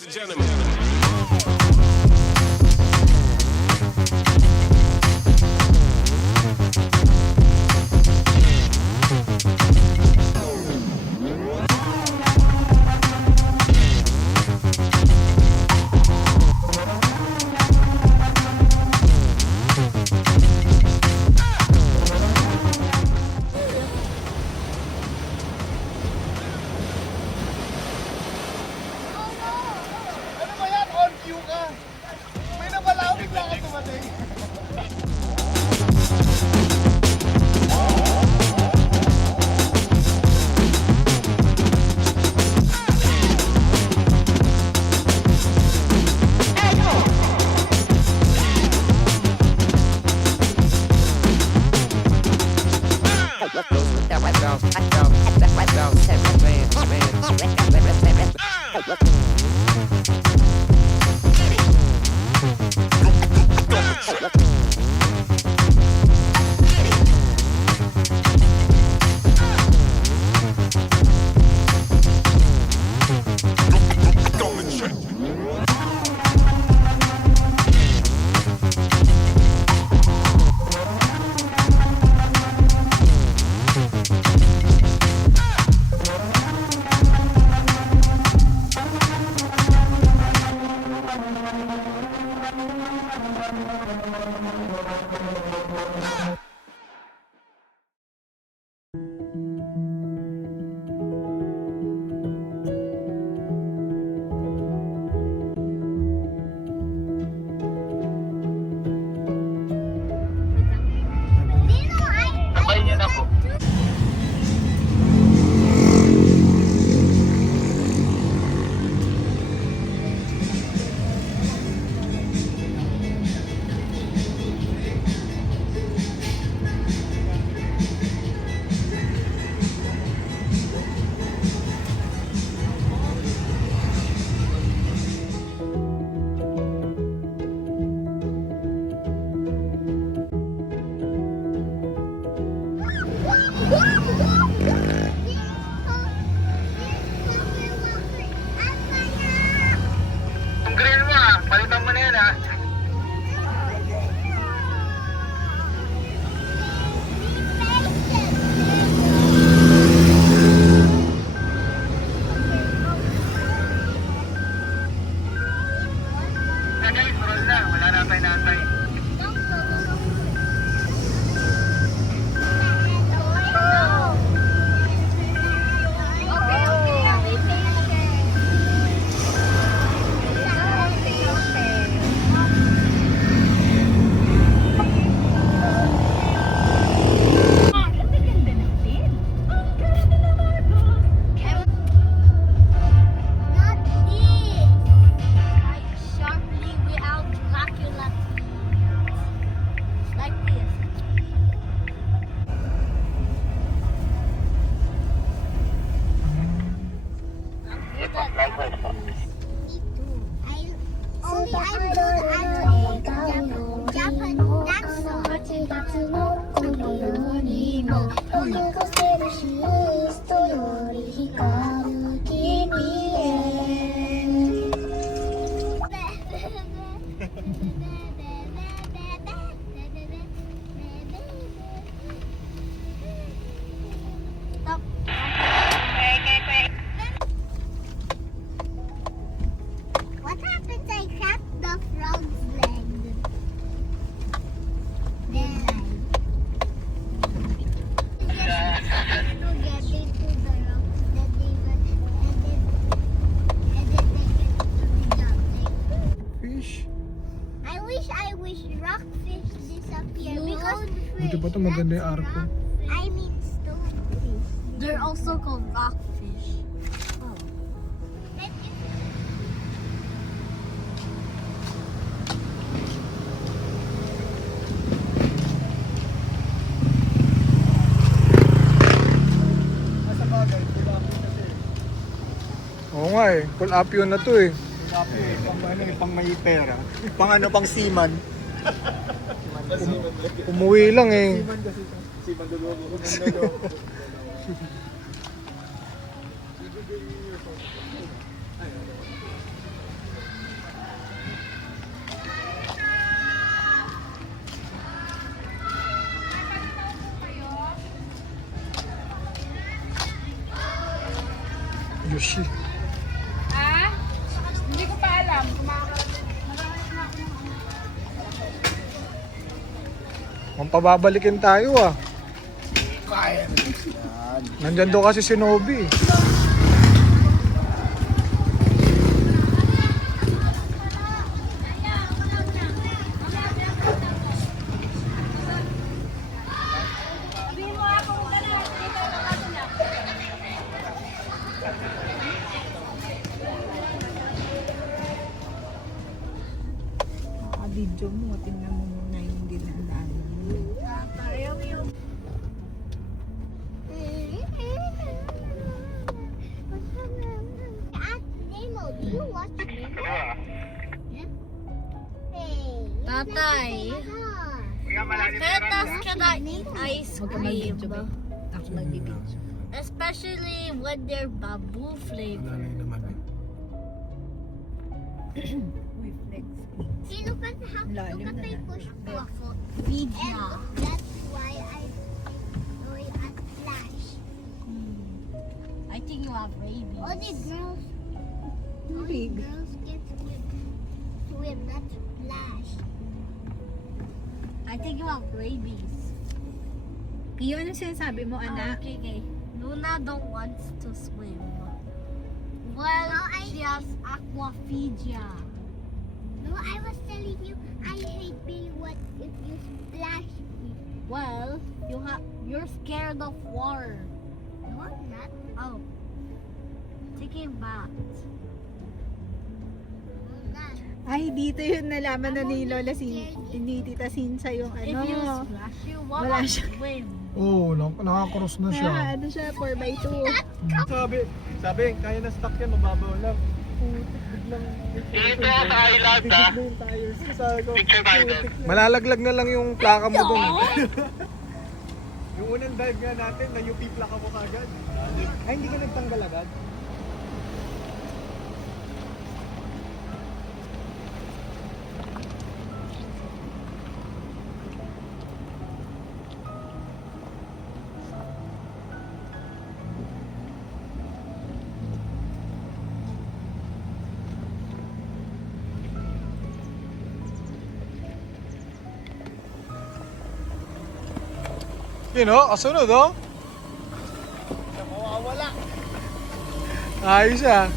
Ladies and gentlemen. Ano ba yan? On cue ka. May nabalawig lang ako tumatay. Sabay niyo na po. Ang grill mo ah, palitan mo na yan ah. Guys, roll na, wala na tayo naantay. Not this. Like sharply without Dracula teeth. Like this. Likewise po. Me too. Only I'm good at Japan dance song. 8月のこの世にも録画してるし人より光る君へ Stop. What happens? I cracked the frog's leg. Then to get it to the rocks that they were, and then they get to jump. Fish. I wish rockfish disappear because Buti ba ito maganda yung arko? I mean stonefish. They're also called rockfish. But if Nasa bagay, full up yun kasi. Oo nga eh, full up yun na to eh. Full up yun, pang may pera. Pang ano, pang seaman. Umuwi lang eh. Seaman kasi ito. Seaman dulo. sushi. Ah? Hindi ko pa alam. Kung pababalikin tayo ah. Nandyan daw kasi si Nobi. Video mo, tingnan mo muna yung dinadaan mo. Nemo, do you watch me? Hey, Tatay. Kuya, malalim na Tetas cannot eat ice Huwag ka cream. mag-video ba? Ako mag-video. Especially when they're bamboo flavored. See, look at how Lalim look at na my na. push waffle. Pizza. And that's why I'm going at Flash. I think you have rabies. Only girls Big. get swim, that's Flash. I think you have rabies. Iyo, ano sinasabi mo, anak? Okay. Luna don't want to swim. Well, No, she has aquaphagia. No, I was telling you I hate being wet if you splash me. Well, you're scared of water. No, I'm not. Oh. Taking bath. I'm not. Ay, dito yun nalaman na ni Lola ni Tita Sinsa yung If you ano. splash, you Wala won't siya. swim. Oo, nakakross na siya. Ano siya, 4x2. Sabi, kaya na stock yan, mababaw lang. Dito sa island ah. Picture tayo doon. Malalaglag na lang yung plaka mo dun. Yung unang dive nga natin, na UP plaka mo kagad. Ay, hindi ka nagtanggal agad? Yun o, kasunod o. Mawawala. Ayos ah.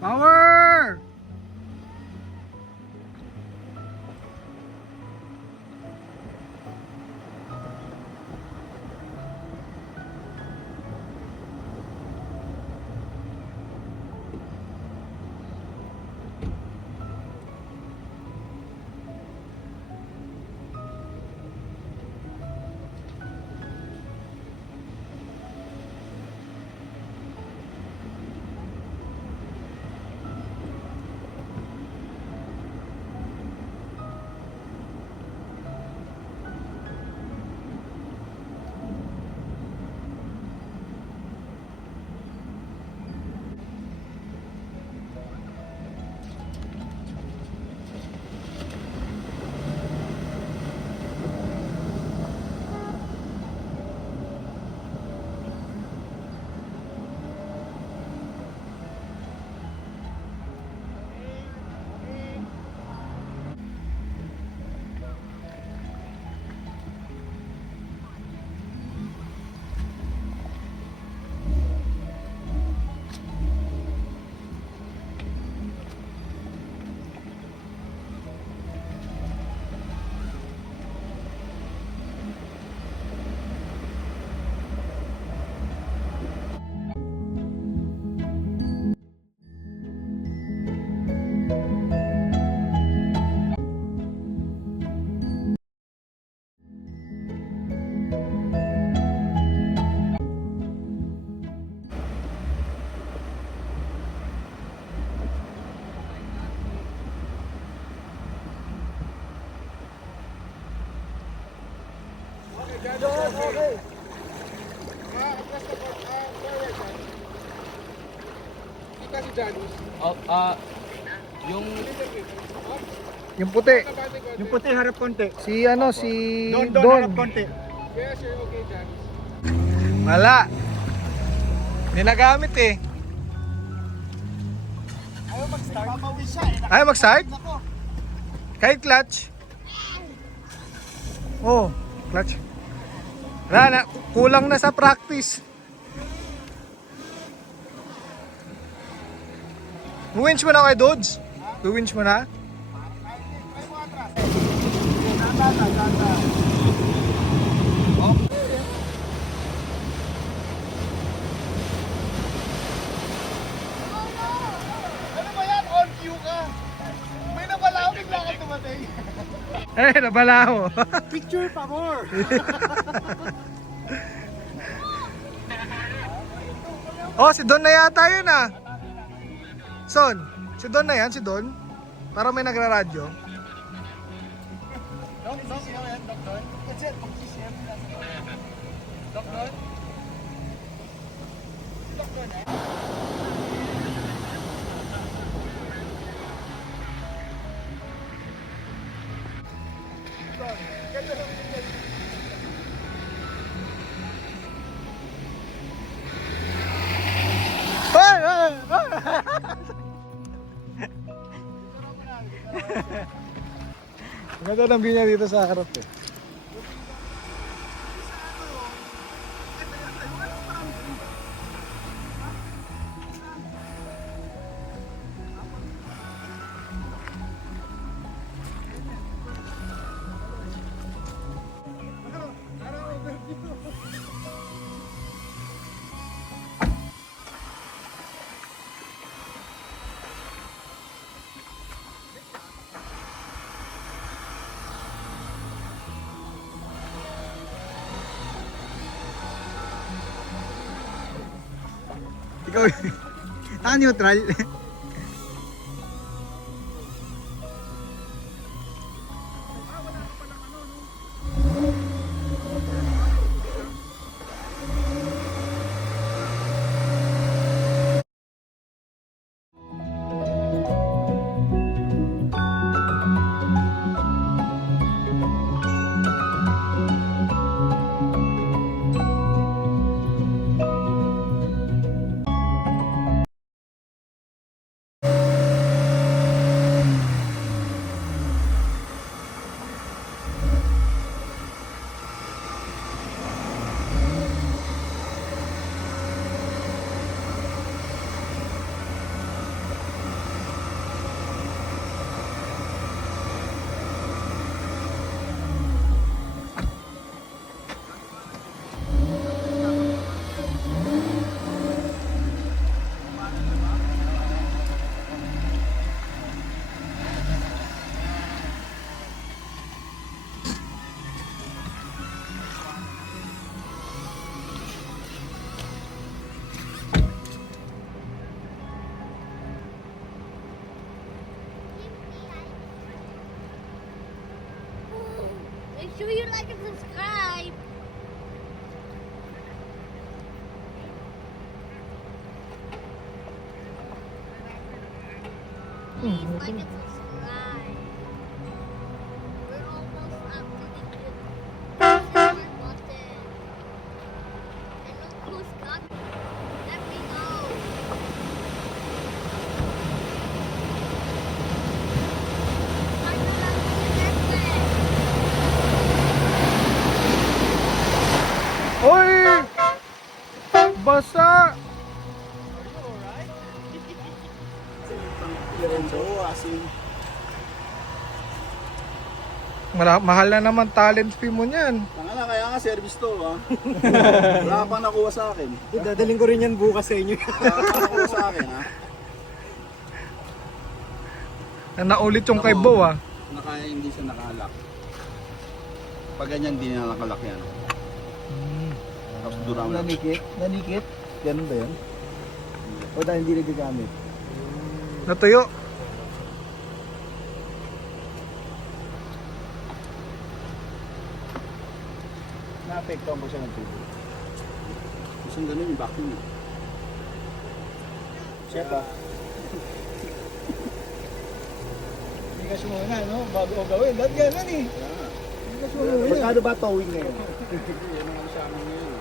Power! Yung puti. Yung puti, harap konti. Si ano, si Don, harap konti. Wala. Hindi nagamit eh. Ayaw mag-start. Papawis siya eh. Ayaw mag-start? Kahit clutch? Oh, clutch. Wala na, kulang na sa practice. Winch mo na kay Dudes? Winch mo na? Ano ba yan? On cue ka. May nawala ako, bigla ka tumatay. Eh, nabala ako. Picture pa more. Oh, si Don na yata yun ah. Son, si Don na yan, si Don. Para may nagraradyo. Dok, sino yan? Dok Don? That's it. Dok Don? Dok Don eh? Ay, ay, ay. Maganda ng view niya dito sa harap eh. Ikaw, neutral. Make sure you like and subscribe. Please like and subscribe. We're almost up to the silver button. And look who's got it. Let me know. Ano lang si Oy! Basa! Mahal na naman talent fee mo niyan. Tanga kaya nga service to ha. Wala pang nakuha sa akin. Dadaling ko rin yan bukas sa inyo. Wala pang nakuha sa akin ha. Naulit yung kay Bo ah. Hindi siya nakalak. Pag ganyan hindi na nakalak yan. Tapos durang na. Nanikit? Ganun ba yan? O dahil hindi nagagamit? Natuyo. Naapektuhan mo siya ng tubig. Gusto ganun yung vacuum. Chef ah. Bigas muna, no? Bago ko gawin. Dahil gano'n eh. Bigas muna. Magkano ba towing ngayon? Yan ang sa amin ngayon.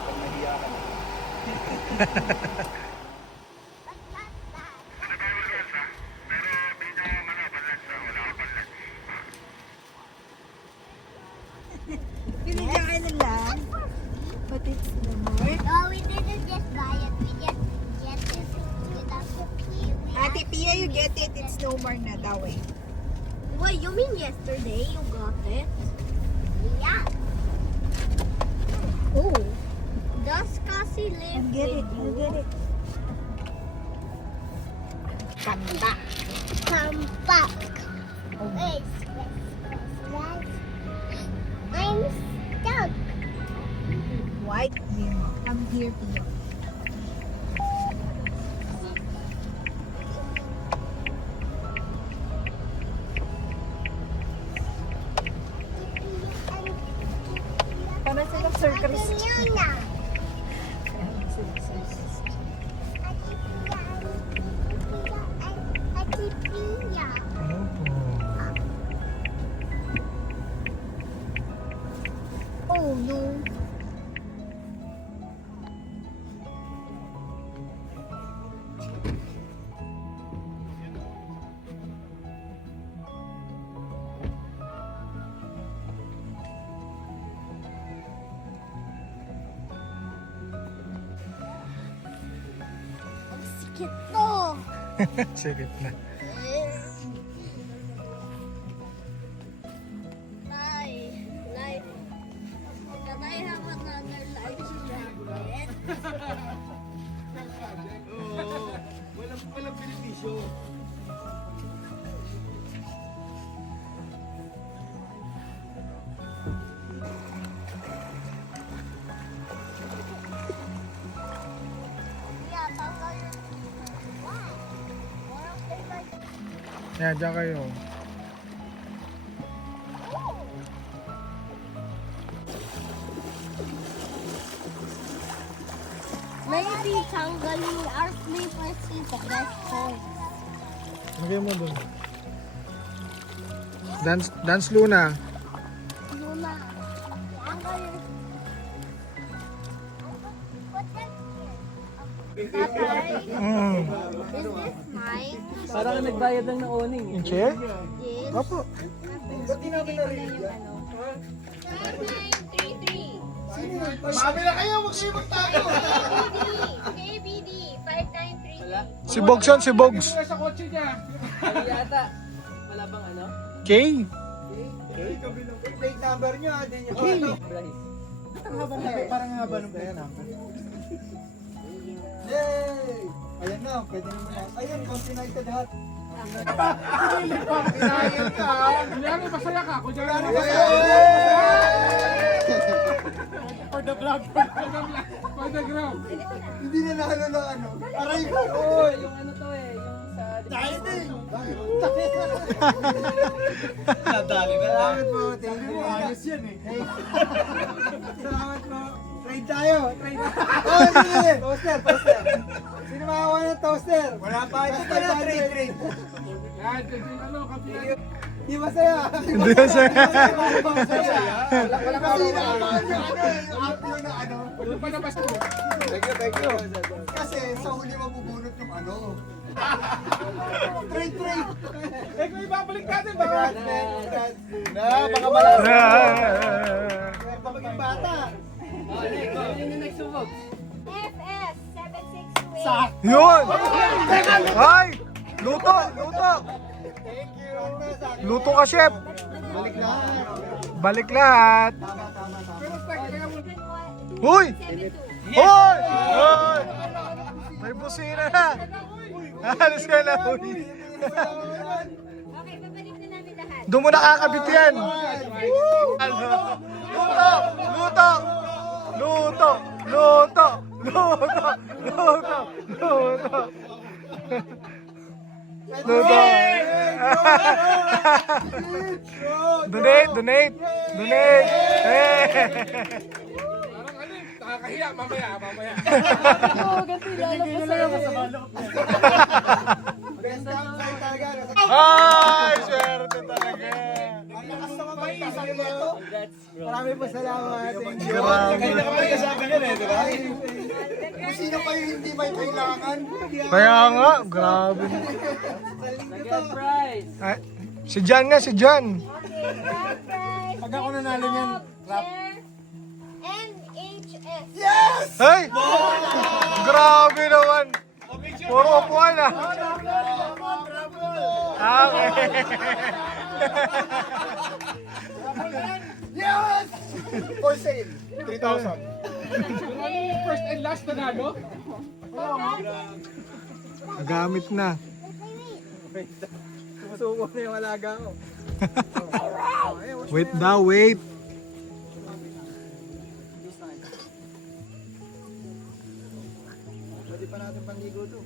Pag nahiya ka na. Binigyan ka na lang. But it's no more. Oh, we didn't just buy it. We just get it without the kiwi. Ate Pia, you get it. It's no more na daw eh. Wait, you mean yesterday you got it? Yeah. Oh, Does Cassie live you get with it. You you? get it. Panda. Come back. Wait. I'm stuck. White bean. Come here, Pia. Para sila circles. Yun na. Ate Pia. Oh no. Sikit to. Sige na. Life. Can I have another life jacket? Walang benepisyo. Yeah, tanggal yun. Yan, dyan kayo. Maybe tanggalin our slippers is the best choice. Lagay mo dun. Dance Luna. Luna. Tanggalin. Tatay, Mm. is this mine? Parang ka nagbayad ng naoning. Yung chair? Yes. Opo. Ba't di namin narinig yan? 5933. Mami na kayo! Huwag kayo magtago! KBD 5933. Si Bogs yun, si Bogs. Sa kotse niya. Ano yata? Wala bang ano? K? Plate number niyo, hindi niyo. Bryce. Parang haba ng plate number. Yay! Ayan na, pwede naman na. Ayun, Continental Hut. Inayang ka! Kunyari, masaya ka! Kunyari, For the vlog! For the ground! Hindi na nalo ng ano. Aray ko! Oh, yung ano to eh, yung sa... Dieting! Nadali na lang. Salamat po, thank you. Ayos yan eh. Salamat po. Trade tayo, trade. Oh, sige! Toaster, toaster. Sino makakuha ng toaster? Wala pa. Ito pa na, trade. Yan, ano, kapila. Hindi masaya. Hindi masaya. Kasi inaamahan yung ano, yung apyo na ano. Ano pa na basta? Thank you. Kasi sa huli mabubunot yung ano. Trade. Eh, kung ibabalik natin, baka... Na, baka malas. Baka maging bata. Yun yung next subok. FS 762. Yun! Ay! Luto! Thank you. Luto ka, chef! Balik lahat! Pero kaya mo... Huy! Hoy! Hoy! May busina na! Alis ka na, huy! Okay, babalik na namin lahat. Doon mo nakakabit yan! Luto! Donate! Parang ano, Maganda ang flight talaga. Ay, swerte talaga. Ang lakas naman ba yung sabi mo ito? Marami po salamat. Thank you. Grabe. Kanina ka pa nagsasabi yan eh, di ba? Kung sino pa yung hindi may kailangan. Kaya nga, grabe. Ay, si Jan nga, si Jan. Pag ako nanalo niyan, rap. NHS. Yes! Ay! Grabe naman. Puro upuan ah. Okay. Yes! For sale. 3,000. First and last nanalo? Nagamit na. Sumusuko na yung alaga ko. Wait daw, wait. Pwede pa natin panligo to.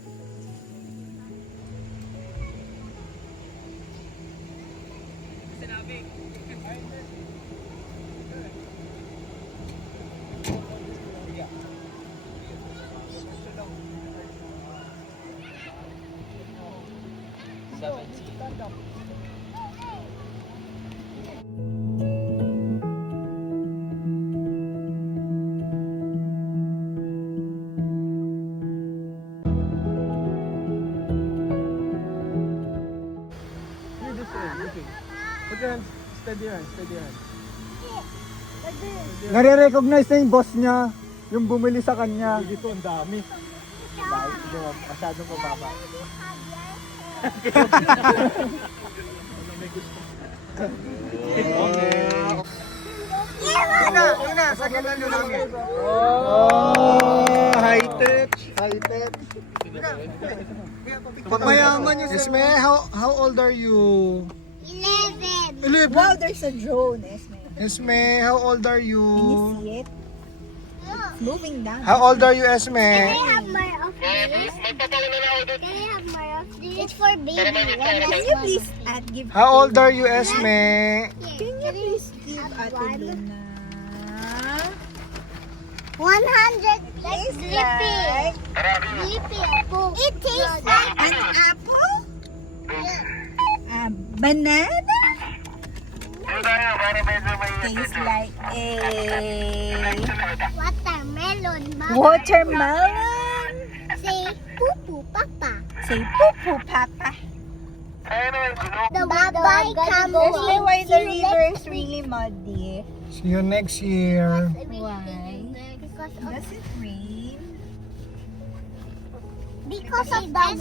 Put your hands, steady hand, steady hand. Nare-recognize na yung boss niya, yung bumili sa kanya. Dito ang dami. Masyadong pababa. Una, sakitan nyo namin. Oh, high-tech. High-tech. Mayaman yun. Esme, how old are you? 11. 11. Wow, there's a drone, Esme. Esme, how old are Can you? you see it? It's moving down. How old are you, Can I Esme? have more of this? Can I have more of this? It's for baby. Can you please give How old are you, Esme? Can you please give Ate Lina? 100. That's Tastes drippy. like Drippy apple. It tastes like an apple? A banana? Tastes like a watermelon. Mama. watermelon. Say poo-poo, Papa. Say poo-poo, Papa. The bye-bye camel. That's why the river is really muddy. See you next year. Why? Because Does it rain? of that.